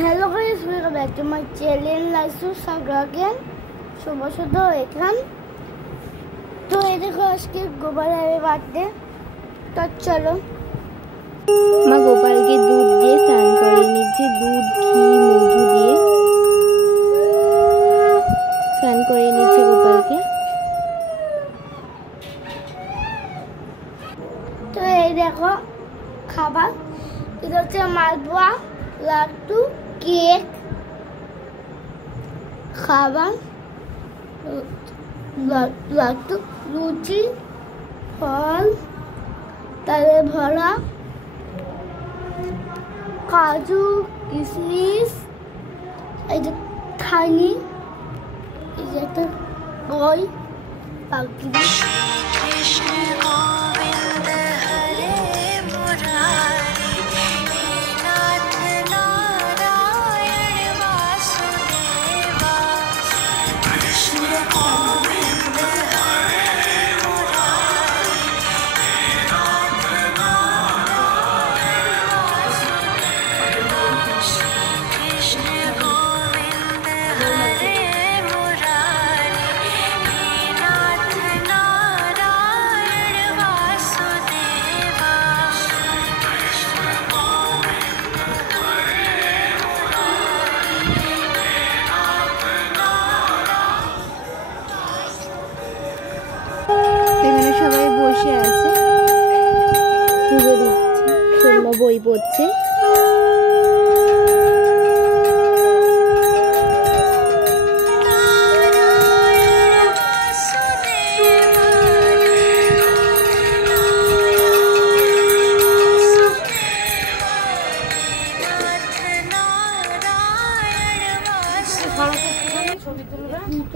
Hello guys, welcome back to my channel. Nice to Sagar again. सुबह सुबह एकदम तो ये देखो इसके गोपाल है बांटते तो चलो माँ गोपाल के दूध दिए स्नान करे नीचे दूध घी मधु दिए स्नान करे नीचे गोपाल के तो ये देखो खाबार इधर से मालपुआ लाडू केक खाबार लाडू लुची फल तले भरा काजू किशमिश এটা থানি এটা দই পাকি কৃষ্ণ গোবিন্দ হরে মুরারি নাথ নারায়ণ বাসুদেবা কৃষ্ণ গোবিন্দ হরে মুরারি নাথ নারায়ণ বাসুদেবা কৃষ্ণ গোবিন্দ হরে মুরারি নাথ নারায়ণ বাসুদেবা কৃষ্ণ গোবিন্দ হরে এখানে সবাই বসে আছে পুজো দিচ্ছে শর্মা বই পড়ছে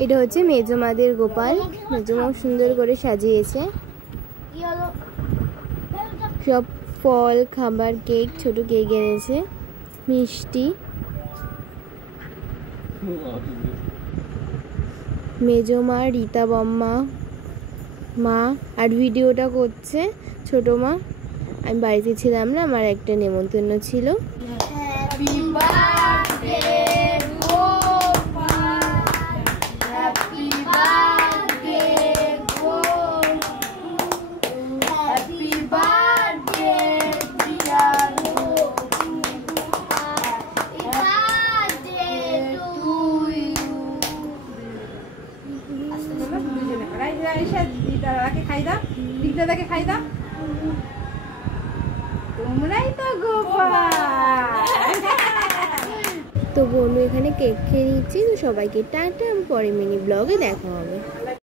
এটা হচ্ছে মেজমাদের গোপাল মেজমা সুন্দর করে সাজিয়েছে সব ফল খাবার কেক ছোট কেক এনেছে মিষ্টি মেজমা রীতা বম্মা মা আর ভিডিওটা করছে ছোট মা আমি বাড়িতে ছিলাম না আমার একটা নেমন্তন্ন ছিল তো বনু এখানে কেক খেয়ে নিচ্ছি তো সবাইকে টাটা পরে মিনি ব্লগে দেখা হবে।